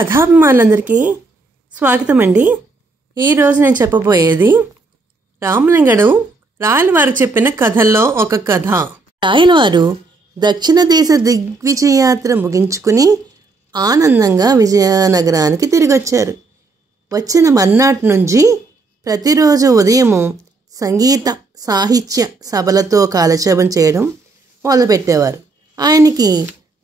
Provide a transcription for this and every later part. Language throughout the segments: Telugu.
కథాభిమానులందరికీ స్వాగతం అండి. ఈరోజు నేను చెప్పబోయేది రామలింగడు రాయలవారు చెప్పిన కథల్లో ఒక కథ. రాయలవారు దక్షిణ దేశ దిగ్విజయయాత్ర ముగించుకుని ఆనందంగా విజయనగరానికి తిరిగి వచ్చారు. వచ్చిన మర్నాటి నుంచి ప్రతిరోజు ఉదయము సంగీత సాహిత్య సభలతో కాలక్షేపం చేయడం మొదలుపెట్టేవారు. ఆయనకి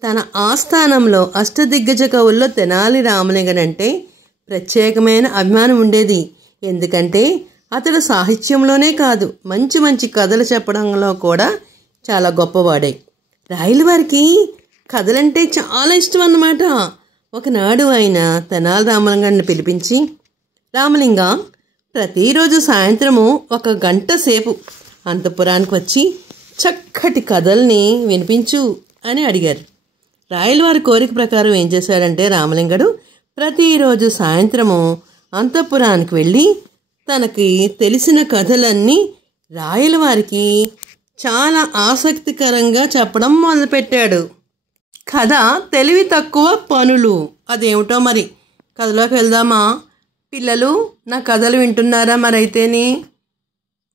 తన ఆస్థానంలో అష్టదిగ్గజ కవుల్లో తెనాలి రామలింగడు అంటే ప్రత్యేకమైన అభిమానం ఉండేది. ఎందుకంటే అతడు సాహిత్యంలోనే కాదు, మంచి మంచి కథలు చెప్పడంలో కూడా చాలా గొప్పవాడే. రాయలవారికి కథలంటే చాలా ఇష్టం అన్నమాట. ఒకనాడు ఆయన తెనాలి రామలింగడిని పిలిపించి, రామలింగ, ప్రతిరోజు సాయంత్రము 1 గంట సేపు అంతఃపురానికి వచ్చి చక్కటి కథల్ని వినిపించు అని అడిగారు. రాయలవారి కోరిక ప్రకారం ఏం చేశాడంటే రామలింగడు ప్రతిరోజు సాయంత్రము అంతఃపురానికి వెళ్ళి తనకి తెలిసిన కథలన్నీ రాయలవారికి చాలా ఆసక్తికరంగా చెప్పడం మొదలుపెట్టాడు. కథ తెలివి తక్కువ పనులు. అదేమిటో మరి, కథలోకి వెళ్దామా? పిల్లలు నా కథలు వింటున్నారా? మరైతేని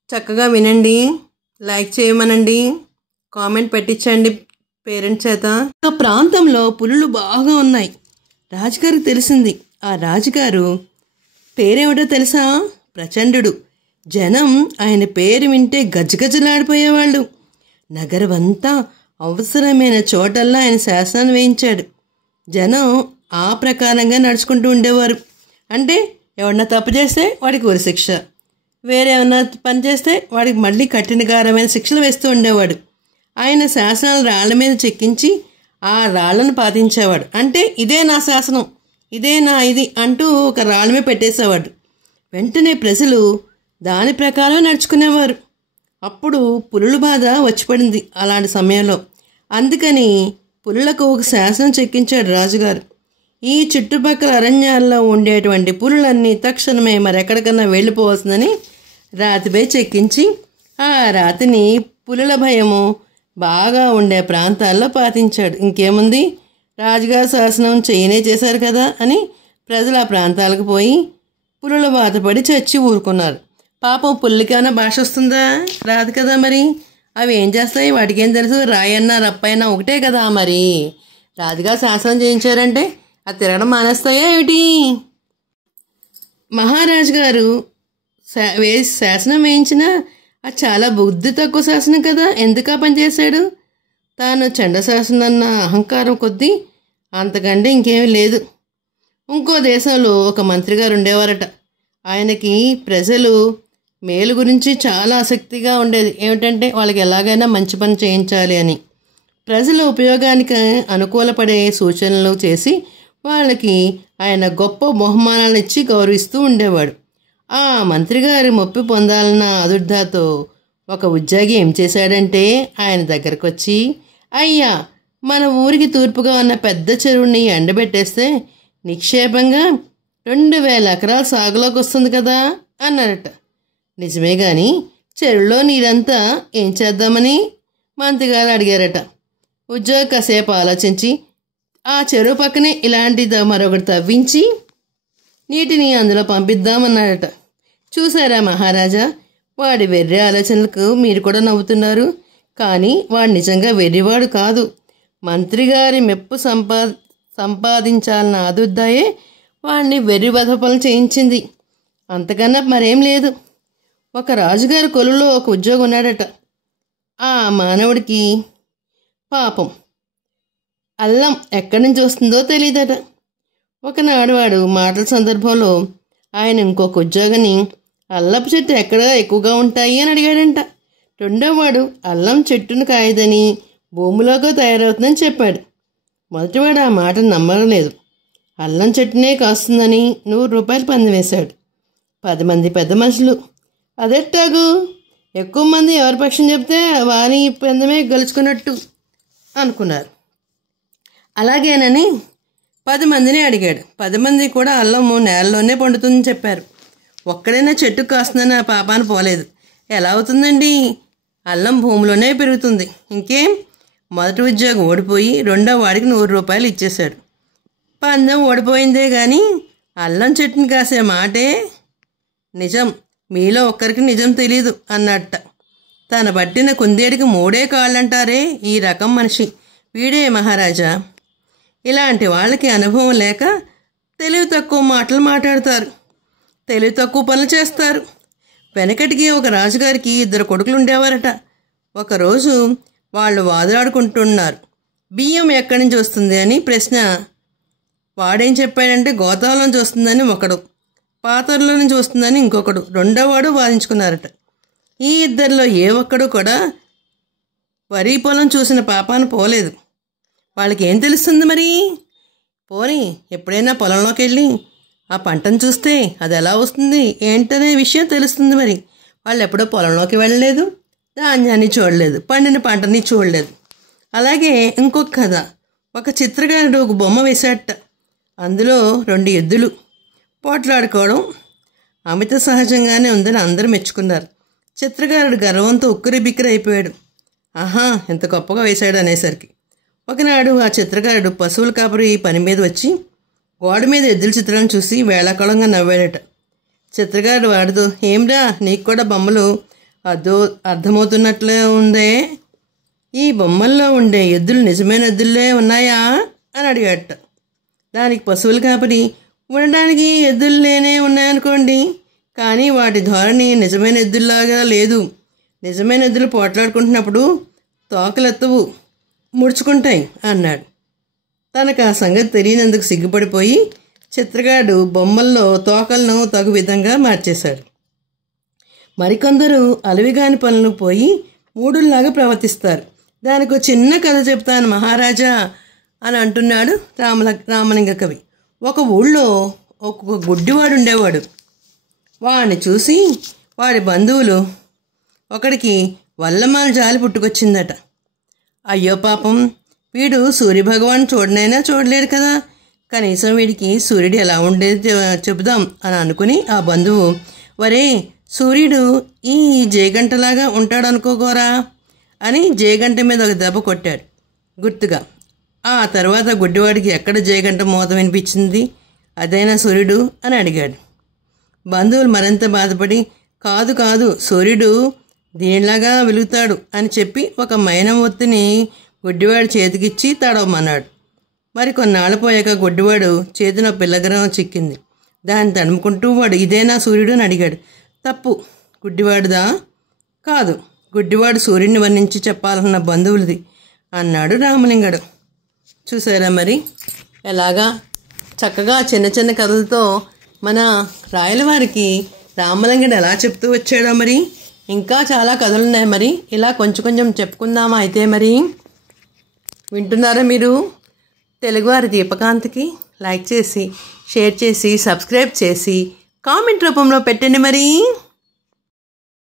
చక్కగా వినండి, లైక్ చేయమనండి, కామెంట్ పెట్టించండి పేరెంట్స్ చేత. ఒక ప్రాంతంలో పులులు బాగా ఉన్నాయి. రాజుగారికి తెలిసింది. ఆ రాజుగారు పేరేమిటో తెలుసా? ప్రచండు. జనం ఆయన పేరు వింటే గజగజలాడిపోయేవాళ్ళు. నగరమంతా అవసరమైన చోటల్లా ఆయన శాసనాన్ని వేయించాడు. జనం ఆ ప్రకారంగా నడుచుకుంటూ ఉండేవారు. అంటే ఎవరన్నా తప్పు చేస్తే వాడికి ఉరి శిక్ష, వేరే ఏమన్నా పని చేస్తే వాడికి మళ్ళీ కఠినకారమైన శిక్షలు వేస్తూ ఉండేవాడు. ఆయన శాసనాలు రాళ్ల మీద చెక్కించి ఆ రాళ్లను పాటించేవాడు. అంటే ఇదే నా శాసనం, ఇదే నా ఇది అంటూ ఒక రాళ్ళ మీద పెట్టేసేవాడు. వెంటనే ప్రజలు దాని ప్రకారం నడుచుకునేవారు. అప్పుడు పులుల బాధ వచ్చిపడింది అలాంటి సమయంలో. అందుకని పులులకు ఒక శాసనం చెక్కించాడు రాజుగారు. ఈ చుట్టుపక్కల అరణ్యాల్లో ఉండేటువంటి పులులన్నీ తక్షణమే మరెక్కడికన్నా వెళ్ళిపోవలసిందని రాతిపై చెక్కించి ఆ రాతిని పులుల భయము బాగా ఉండే ప్రాంతాల్లో పాటించాడు. ఇంకేముంది, రాజుగారు శాసనం చేయనే చేశారు కదా అని ప్రజలు ఆ ప్రాంతాలకు పోయి పులుల బాధపడి చచ్చి ఊరుకున్నారు. పాపం పుల్లికైనా భాష వస్తుందా? రాదు కదా. మరి అవి ఏం చేస్తాయి? వాటికి ఏం తెలుసు? రాయన్నా రప్పైనా ఒకటే కదా. మరి రాజుగారు శాసనం చేయించారంటే అది తిరగడం మానేస్తాయా ఏమిటి? మహారాజు గారు శాసనం వేయించినా అది చాలా బుద్ధి తక్కువ శాసనం కదా. ఎందుకు పనిచేశాడు? తాను చండశాసనం అన్న అహంకారం కొద్దీ, అంతకంటే ఇంకేమీ లేదు. ఇంకో దేశంలో ఒక మంత్రి గారు ఉండేవారట. ఆయనకి ప్రజలు మేలు గురించి చాలా ఆసక్తిగా ఉండేది. ఏమిటంటే వాళ్ళకి ఎలాగైనా మంచి పని చేయించాలి అని. ప్రజల ఉపయోగానికి అనుకూలపడే సూచనలు చేసి వాళ్ళకి ఆయన గొప్ప బహుమానాలు ఇచ్చి గౌరవిస్తూ ఉండేవాడు. ఆ మంత్రిగారి మొప్పి పొందాలన్న ఆదుర్దాతో ఒక ఉద్యోగి ఏం చేశాడంటే ఆయన దగ్గరకు వచ్చి, అయ్యా, మన ఊరికి తూర్పుగా ఉన్న పెద్ద చెరువుని ఎండబెట్టేస్తే నిక్షేపంగా 2000 ఎకరాల సాగులోకి వస్తుంది కదా అన్నారట. నిజమే కానీ చెరువులో నీరంతా ఏం చేద్దామని మంత్రిగారు అడిగారట. ఉద్యోగి కాసేపు ఆలోచించి ఆ చెరువు పక్కనే ఇలాంటిది మరొకటి తవ్వించి నీటిని అందులో పంపిద్దామన్నాడట. చూసారా మహారాజా, వాడి వెర్రి ఆలోచనలకు మీరు కూడా నవ్వుతున్నారు. కానీ వాడు నిజంగా వెర్రివాడు కాదు. మంత్రిగారి మెప్పు సంపాదించాలన్న ఆదుర్దాయే వాడిని వెర్రి వధపలు చేయించింది. అంతకన్నా మరేం లేదు. ఒక రాజుగారి కొలువులో ఒక ఉద్యోగి ఉన్నాడట. ఆ మానవుడికి పాపం అల్లం ఎక్కడి నుంచి వస్తుందో తెలియదట. ఒకనాడు వాడు మాటల సందర్భంలో ఆయన ఇంకొక ఉద్యోగిని అల్లపు చెట్టు ఎక్కడ ఎక్కువగా ఉంటాయి అని అడిగాడంట. రెండోవాడు అల్లం చెట్టును కాయదని భూమిలోకి తయారవుతుందని చెప్పాడు. మొదటివాడు ఆ మాటను నమ్మలేదు. అల్లం చెట్టునే కాస్తుందని 100 రూపాయలు పందెం వేశాడు. 10 మంది పెద్ద మనుషులు అదెట్టాగు, ఎక్కువ మంది ఎవరి పక్షం చెప్తే వారి పందెమే గెలుచుకున్నట్టు అనుకున్నారు. అలాగేనని 10 మందిని అడిగాడు. 10 మంది కూడా అల్లము నేలలోనే పండుతుందని చెప్పారు. ఒక్కడైనా చెట్టుకు కాస్తుందని ఆ పాపాన పోలేదు. ఎలా అవుతుందండి? అల్లం భూమిలోనే పెరుగుతుంది. ఇంకేం? మొదటి ఉద్యోగం ఓడిపోయి రెండో వాడికి 100 రూపాయలు ఇచ్చేశాడు. పందెం ఓడిపోయిందే కానీ అల్లం చెట్టుని కాసే మాటే నిజం. మీలో ఒక్కరికి నిజం తెలీదు అన్నట్ట. తన పట్టిన కుందేడికి 3 కాళ్ళంటారే ఈ రకం మనిషి వీడే మహారాజా. ఇలాంటి వాళ్ళకి అనుభవం లేక తెలివి తక్కువ మాటలు మాట్లాడతారు, తెలివి తక్కువ పనులు చేస్తారు. వెనకటికి ఒక రాజుగారికి 2 కొడుకులు ఉండేవారట. ఒకరోజు వాళ్ళు వాదులాడుకుంటున్నారు. బియ్యం ఎక్కడి నుంచి వస్తుంది అని ప్రశ్న. వాడేం చెప్పాడంటే గోతాలోంచి వస్తుందని ఒకడు, పాతరలో నుంచి వస్తుందని ఇంకొకడు, రెండోవాడు వాదించుకున్నారట. ఈ ఇద్దరిలో ఏ ఒక్కడు కూడా వరి పొలం చూసిన పాపాన పోలేదు. వాళ్ళకి ఏం తెలుస్తుంది మరి? పోనీ ఎప్పుడైనా పొలంలోకి వెళ్ళి ఆ పంటను చూస్తే అది ఎలా వస్తుంది ఏంటనే విషయం తెలుస్తుంది. మరి వాళ్ళు ఎప్పుడో పొలంలోకి వెళ్ళలేదు, ధాన్యాన్ని చూడలేదు, పండిన పంటని చూడలేదు. అలాగే ఇంకొక కథ. ఒక చిత్రకారుడు ఒక బొమ్మ వేశాట. అందులో 2 ఎద్దులు పోట్లాడుకోవడం అమిత సహజంగానే ఉందని అందరూ మెచ్చుకున్నారు. చిత్రకారుడు గర్వంతో ఉక్కిరి బిక్కిరి అయిపోయాడు. ఆహా, ఎంత గొప్పగా వేశాడు అనేసరికి. ఒకనాడు ఆ చిత్రకారుడు పశువుల కాపరి పని మీద వచ్చి గోడ మీద ఎద్దుల చిత్రాలను చూసి వేళాకోళంగా నవ్వాడట. చిత్రకారుడు వాడితో, ఏమ్రా నీకు కూడా బొమ్మలు అర్థమవుతున్నట్లే ఉందే, ఈ బొమ్మల్లో ఉండే ఎద్దులు నిజమైన ఎద్దులే ఉన్నాయా అని అడిగాడట. దానికి పశువుల కాపరి, ఉండడానికి ఎద్దుల్లేనే ఉన్నాయనుకోండి, కానీ వాటి ధోరణి నిజమైన ఎద్దుల్లాగా లేదు. నిజమైన ఎద్దులు పోట్లాడుకుంటున్నప్పుడు తోకలెత్తవు, ముడుచుకుంటాయి అన్నాడు. తనకు ఆ సంగతి తెలియనందుకు సిగ్గుపడిపోయి చిత్రకారుడు బొమ్మల్లో తోకలను తగు విధంగా మార్చేశాడు. మరికొందరు అలవిగాని పనులు పోయి మూడుల్లాగా ప్రవర్తిస్తారు. దానికి చిన్న కథ చెప్తాను మహారాజా అని అంటున్నాడు రామలింగ కవి. ఒక ఊళ్ళో ఒక గుడ్డివాడు ఉండేవాడు. వాడిని చూసి వాడి బంధువులు ఒకడికి వల్లమాల జాలి పుట్టుకొచ్చిందట. అయ్యో పాపం, వీడు సూర్యభగవాన్ చూడనైనా చూడలేడు కదా, కనీసం వీడికి సూర్యుడు ఎలా ఉండేది చెబుదాం అని అనుకుని ఆ బంధువు, వరే సూర్యుడు ఈ జయగంటలాగా ఉంటాడు అనుకోగోరా అని జయగంట మీద ఒక దెబ్బ కొట్టాడు గుర్తుగా. ఆ తర్వాత గుడ్డివాడికి ఎక్కడ జయగంట మోత వినిపించింది, అదైనా సూర్యుడు అని అడిగాడు. బంధువులు మరింత బాధపడి, కాదు కాదు సూర్యుడు దీనిలాగా వెలుగుతాడు అని చెప్పి ఒక మైనం ఒత్తిని గుడ్డివాడి చేతికిచ్చి తడవమన్నాడు. మరి కొన్నాళ్ళు పోయాక గుడ్డివాడు చేతిన పిల్లగరం చిక్కింది. దాన్ని తడుముకుంటూ వాడు, ఇదేనా సూర్యుడు అని అడిగాడు. తప్పు గుడ్డివాడుదా? కాదు, గుడ్డివాడు సూర్యుడిని వర్ణించి చెప్పాలన్న బంధువులది అన్నాడు రామలింగడు. చూసారా మరి ఎలాగా చక్కగా చిన్న చిన్న కథలతో మన రాయలవారికి రామలింగడు ఎలా చెప్తూ వచ్చాడో. మరి ఇంకా చాలా కథలు ఉన్నాయి. మరి ఇలా కొంచెం కొంచెం చెప్పుకుందామా అయితే? మరి వింటున్నారా మీరు? తెలుగువారి దీపకాంత్కి లైక్ చేసి, షేర్ చేసి, సబ్స్క్రైబ్ చేసి, కామెంట్ రూపంలో పెట్టండి మరి.